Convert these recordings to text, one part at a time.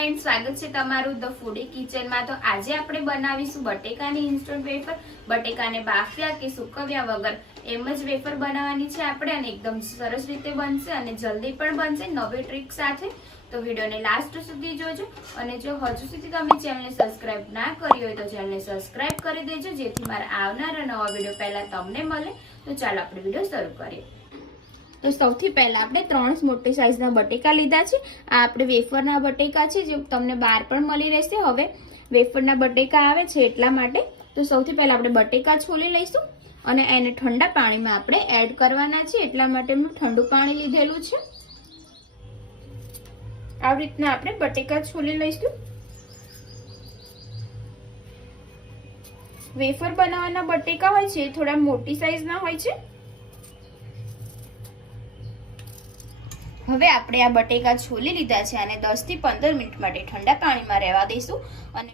Friends, स्वागत है तमारू the foodie kitchen में। तो आज आप बनावीशुं बटेकानी इंस्टंट वेफर। बटेकाने बाफ्या के सुकव्या वगर एम ज वेफर बनावानी छे आपणे अने एकदम सरस रीते बनशे अने जल्दी पण बनशे नवी ट्रीक साथे। तो वीडियो ने लास्ट सुधी जोजो अने जो हजू सुधी तमे चेनल ने सब्सक्राइब ना करी होय तो चेनल ने सब्सक्राइब करी देजो जेथी मारा आवनारा नवा वीडियो पहेला तमने मळे। तो चालो आपणे वीडियो शरू करीए। तो सौथी पहला आपणे 3 मोटी साइजना बटेका लीधा छे। आ आपणे वेफरना बटेका छे जे तमने बार पण मळी रहेशे। हवे वेफरना बटेका आवे छे એટલા માટે। तो सौथी पहला आपणे बटेका छोली लईशुं અને એને ઠંડા પાણીમાં આપણે એડ કરવાના છે। એટલા માટે મેં ઠંડુ પાણી લીધેલું છે। આ રીતના આપણે બટેકા છોલી લઈશું। વેફર બનાવવાના બટેકા હોય છે થોડા મોટી સાઈઝના હોય છે। હવે આપણે આ બટેકા છોલી લીધા છે અને 10 થી 15 મિનિટ માટે ઠંડા પાણીમાં રહેવા દઈશું। અને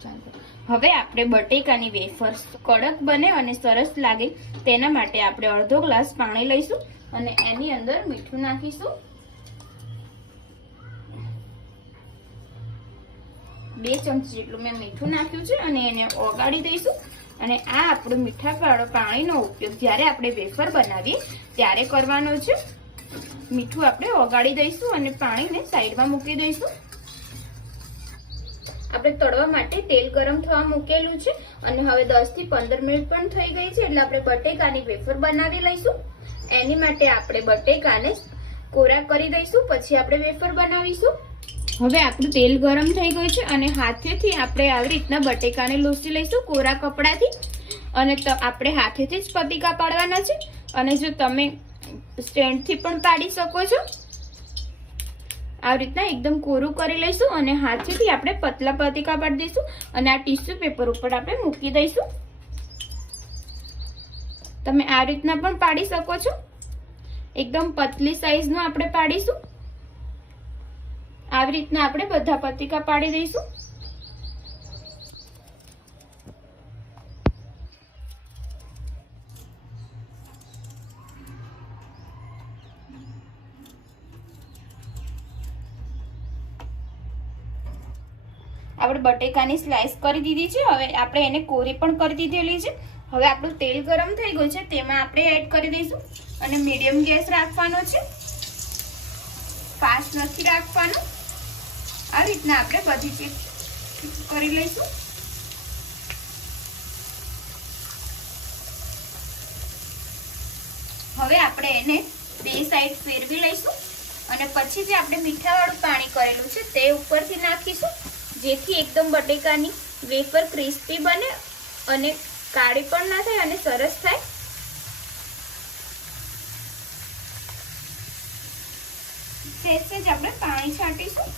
હવે આપણે બટેકાની વેફર કડક બને અને સરસ લાગે તેના માટે આપણે અડધો ગ્લાસ પાણી લઈશું અને એની અંદર મીઠું નાખીશું। 2 ચમચી જેટલું મેં મીઠું નાખ્યું છે અને એને ઓગાળી દઈશું। અને આ આપણું મીઠાવાળું પાણીનો ઉપયોગ જ્યારે આપણે વેફર બનાવીએ ત્યારે કરવાનો છે। મીઠું આપણે ઓગાળી દઈશું અને પાણીને સાઈડમાં મૂકી દઈશું। આપણે તળવા માટે તેલ ગરમ થવા મૂકેલું છે અને હવે 10 થી 15 મિનિટ પણ થઈ ગઈ છે એટલે આપણે બટેકાની વેફર બનાવી લઈશું। એની માટે આપણે બટેકાને કોરા કરી દઈશું પછી આપણે વેફર બનાવીશું। હવે આપણું તેલ ગરમ થઈ ગયું છે અને હાથેથી આપણે આવી રીતના બટેકાને લૂછી લઈશું કોરા કપડાથી। અને આપણે હાથેથી જ પતીકા પાડવાના છે અને જો તમે સ્ટેન્ડથી પણ પાડી શકો છો। આ રીતના એકદમ કોરું કરી લઈશું અને હાથેથી આપણે પતલા પતીકા પાડી દઈશું અને આ ટીશ્યુ પેપર ઉપર આપણે મૂકી દઈશું। તમે આ રીતના પણ પાડી શકો છો। એકદમ પતલી સાઈઝનું આપણે પાડીશું। આવી રીતના આપણે બધા પતીકા પાડી દઈશું। આપણે બટેકાની સ્લાઈસ કરી દીધી છે। હવે આપણે એને કોરી પણ કરી દીધેલી છે। હવે આપણું તેલ ગરમ થઈ ગયું છે તેમાં આપણે એડ કરી દઈશું અને મીડિયમ ગેસ રાખવાનો છે, ફાસ્ટ નથી રાખવાનો। આ રીતના આપણે બધી ચીજ કરી લઈશું। હવે આપણે એને બે સાઈડ ફેરવી લઈશું અને પછી જે આપણે મીઠાવાળું પાણી કરેલું છે તે ઉપરથી નાખીશું જેથી એકદમ બટેકાની વેફર ક્રિસ્પી બને અને કાળી પણ ના થાય અને સરસ થાય। સહેજ આપણે પાણી છાંટીશું।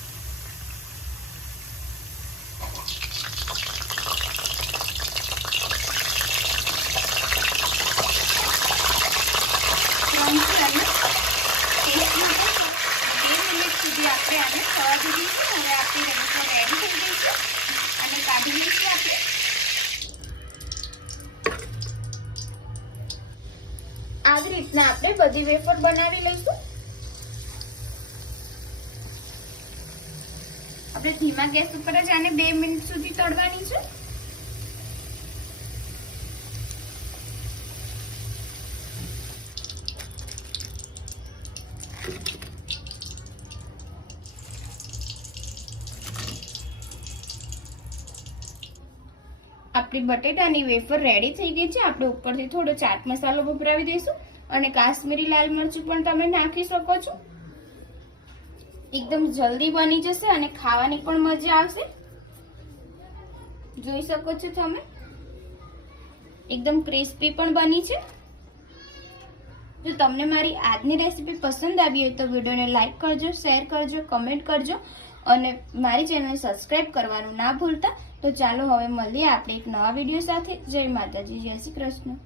આપણે આને થવા દીધું છે। હવે આપણી વેફર રેડી થઈ ગઈ છે અને કાઢી લઈશું આપણે। આ જ રીતના આપણે બધી વેફર બનાવી લઈશું। આપણે ધીમા ગેસ ઉપર જ આને 2 મિનિટ સુધી તળવાની છે। આપણી બટેટાની વેફર રેડી થઈ ગઈ છે। આપણે ઉપરથી થોડો ચાટ મસાલો ભભરાવી દઈશું અને કાશ્મીરી લાલ મરચું પણ તમે નાખી શકો છો। એકદમ જલ્દી બની જશે અને ખાવાની પણ મજા આવશે। જોઈ શકો છો તમે એકદમ ક્રિસ્પી પણ બની છે। જો તમને મારી આજની રેસીપી પસંદ આવી હોય તો વિડીયોને લાઈક કરજો, શેર કરજો, કમેન્ટ કરજો અને મારી ચેનલને સબસ્ક્રાઇબ કરવાનું ના ભૂલતા। તો ચાલો હવે મળીએ આપણે એક નવા વિડીયો સાથે। જય માતાજી, જય શ્રી કૃષ્ણ।